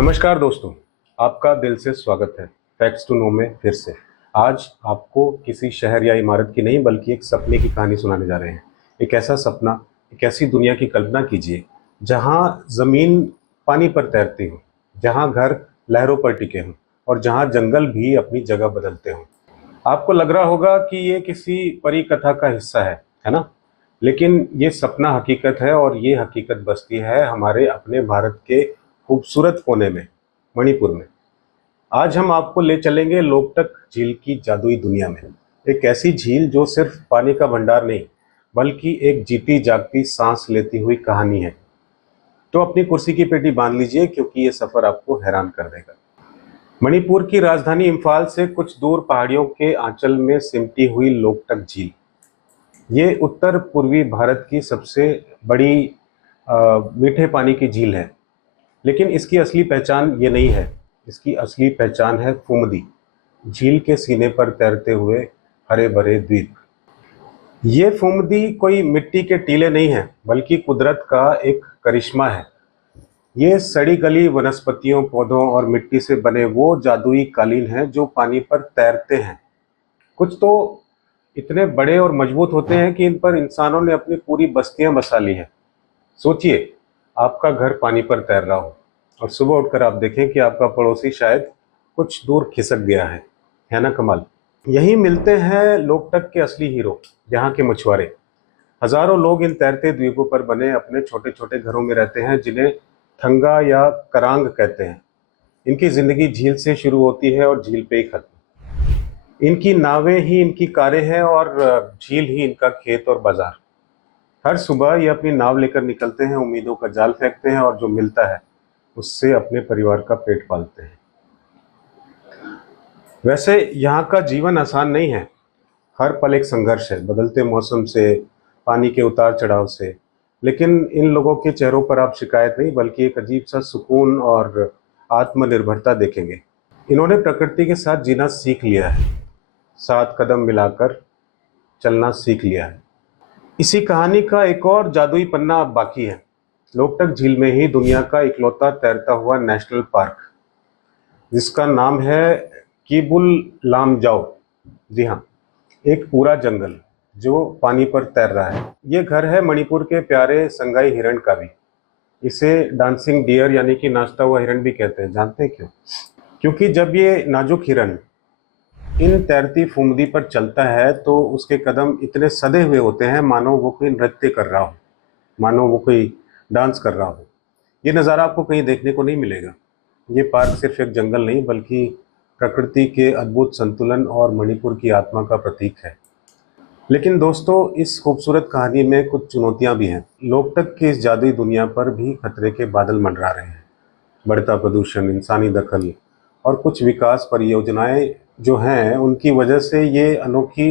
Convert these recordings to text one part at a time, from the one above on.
नमस्कार दोस्तों, आपका दिल से स्वागत है फैक्ट्स टू नो में फिर से। आज आपको किसी शहर या इमारत की नहीं बल्कि एक सपने की कहानी सुनाने जा रहे हैं। एक ऐसा सपना, एक ऐसी दुनिया की कल्पना कीजिए जहां ज़मीन पानी पर तैरती हो, जहां घर लहरों पर टिके हों और जहां जंगल भी अपनी जगह बदलते हों। आपको लग रहा होगा कि ये किसी परी कथा का हिस्सा है ना? लेकिन ये सपना हकीकत है और ये हकीकत बसती है हमारे अपने भारत के खूबसूरत कोने में, मणिपुर में। आज हम आपको ले चलेंगे लोकटक झील की जादुई दुनिया में। एक ऐसी झील जो सिर्फ पानी का भंडार नहीं, बल्कि एक जीती जागती सांस लेती हुई कहानी है। तो अपनी कुर्सी की पेटी बांध लीजिए क्योंकि ये सफर आपको हैरान कर देगा। मणिपुर की राजधानी इम्फाल से कुछ दूर पहाड़ियों के आंचल में सिमटी हुई लोकटक झील, ये उत्तर पूर्वी भारत की सबसे बड़ी मीठे पानी की झील है। लेकिन इसकी असली पहचान ये नहीं है। इसकी असली पहचान है फुमदी, झील के सीने पर तैरते हुए हरे भरे द्वीप। ये फुमदी कोई मिट्टी के टीले नहीं है, बल्कि कुदरत का एक करिश्मा है। ये सड़ी गली वनस्पतियों, पौधों और मिट्टी से बने वो जादुई कालीन हैं जो पानी पर तैरते हैं। कुछ तो इतने बड़े और मजबूत होते हैं कि इन पर इंसानों ने अपनी पूरी बस्तियां बसा ली है। सोचिए, आपका घर पानी पर तैर रहा हो और सुबह उठकर आप देखें कि आपका पड़ोसी शायद कुछ दूर खिसक गया है ना कमाल? यही मिलते हैं लोकटक के असली हीरो, यहाँ के मछुआरे। हजारों लोग इन तैरते द्वीपों पर बने अपने छोटे छोटे घरों में रहते हैं, जिन्हें थंगा या करांग कहते हैं। इनकी जिंदगी झील से शुरू होती है और झील पे ही खत्म। इनकी नावें ही इनकी कारें हैं और झील ही इनका खेत और बाजार। हर सुबह ये अपनी नाव लेकर निकलते हैं, उम्मीदों का जाल फेंकते हैं और जो मिलता है उससे अपने परिवार का पेट पालते हैं। वैसे यहाँ का जीवन आसान नहीं है। हर पल एक संघर्ष है, बदलते मौसम से, पानी के उतार चढ़ाव से। लेकिन इन लोगों के चेहरों पर आप शिकायत नहीं बल्कि एक अजीब सा सुकून और आत्मनिर्भरता देखेंगे। इन्होंने प्रकृति के साथ जीना सीख लिया है, साथ कदम मिलाकर चलना सीख लिया है। इसी कहानी का एक और जादुई पन्ना अब बाकी है। लोकटक झील में ही दुनिया का इकलौता तैरता हुआ नेशनल पार्क, जिसका नाम है कीबुल लामजाओ। जी हाँ, एक पूरा जंगल जो पानी पर तैर रहा है। ये घर है मणिपुर के प्यारे संगाई हिरण का भी। इसे डांसिंग डियर यानी कि नाचता हुआ हिरण भी कहते हैं। जानते हैं क्यों? क्योंकि जब ये नाजुक हिरण इन तैरती फुमदी पर चलता है तो उसके कदम इतने सधे हुए होते हैं मानो वो कोई नृत्य कर रहा हो, मानो वो कोई डांस कर रहा हो। ये नज़ारा आपको कहीं देखने को नहीं मिलेगा। ये पार्क सिर्फ एक जंगल नहीं बल्कि प्रकृति के अद्भुत संतुलन और मणिपुर की आत्मा का प्रतीक है। लेकिन दोस्तों, इस खूबसूरत कहानी में कुछ चुनौतियां भी हैं। लोकटक की इस जादुई दुनिया पर भी खतरे के बादल मंडरा रहे हैं। बढ़ता प्रदूषण, इंसानी दखल और कुछ विकास परियोजनाएं जो हैं उनकी वजह से ये अनोखी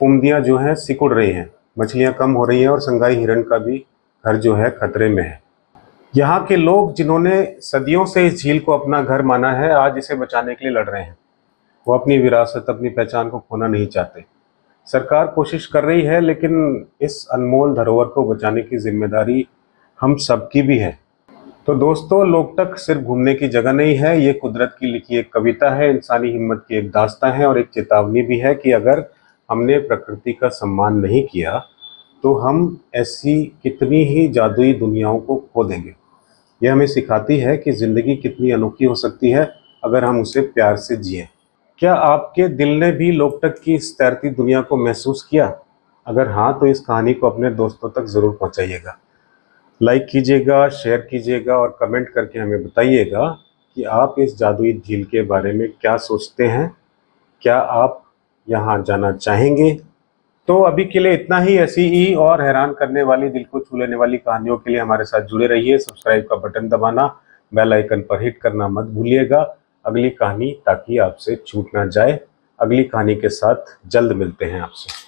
फुमदियाँ जो हैं सिकुड़ रही हैं, मछलियाँ कम हो रही हैं और संगाई हिरण का भी घर जो है खतरे में है। यहाँ के लोग जिन्होंने सदियों से इस झील को अपना घर माना है, आज इसे बचाने के लिए लड़ रहे हैं। वो अपनी विरासत, अपनी पहचान को खोना नहीं चाहते। सरकार कोशिश कर रही है, लेकिन इस अनमोल धरोहर को बचाने की जिम्मेदारी हम सबकी भी है। तो दोस्तों, लोकटक सिर्फ घूमने की जगह नहीं है, ये कुदरत की लिखी एक कविता है, इंसानी हिम्मत की एक दास्तां है और एक चेतावनी भी है कि अगर हमने प्रकृति का सम्मान नहीं किया तो हम ऐसी कितनी ही जादुई दुनियाओं को खो देंगे। यह हमें सिखाती है कि ज़िंदगी कितनी अनोखी हो सकती है अगर हम उसे प्यार से जिएं। क्या आपके दिल ने भी लोकटक की इस तैरती दुनिया को महसूस किया? अगर हाँ, तो इस कहानी को अपने दोस्तों तक ज़रूर पहुंचाइएगा। लाइक कीजिएगा, शेयर कीजिएगा और कमेंट करके हमें बताइएगा कि आप इस जादुई झील के बारे में क्या सोचते हैं। क्या आप यहाँ जाना चाहेंगे? तो अभी के लिए इतना ही। ऐसी ही और हैरान करने वाली, दिल को छू लेने वाली कहानियों के लिए हमारे साथ जुड़े रहिए। सब्सक्राइब का बटन दबाना, बेल आइकन पर हिट करना मत भूलिएगा अगली कहानी ताकि आपसे छूट ना जाए। अगली कहानी के साथ जल्द मिलते हैं आपसे।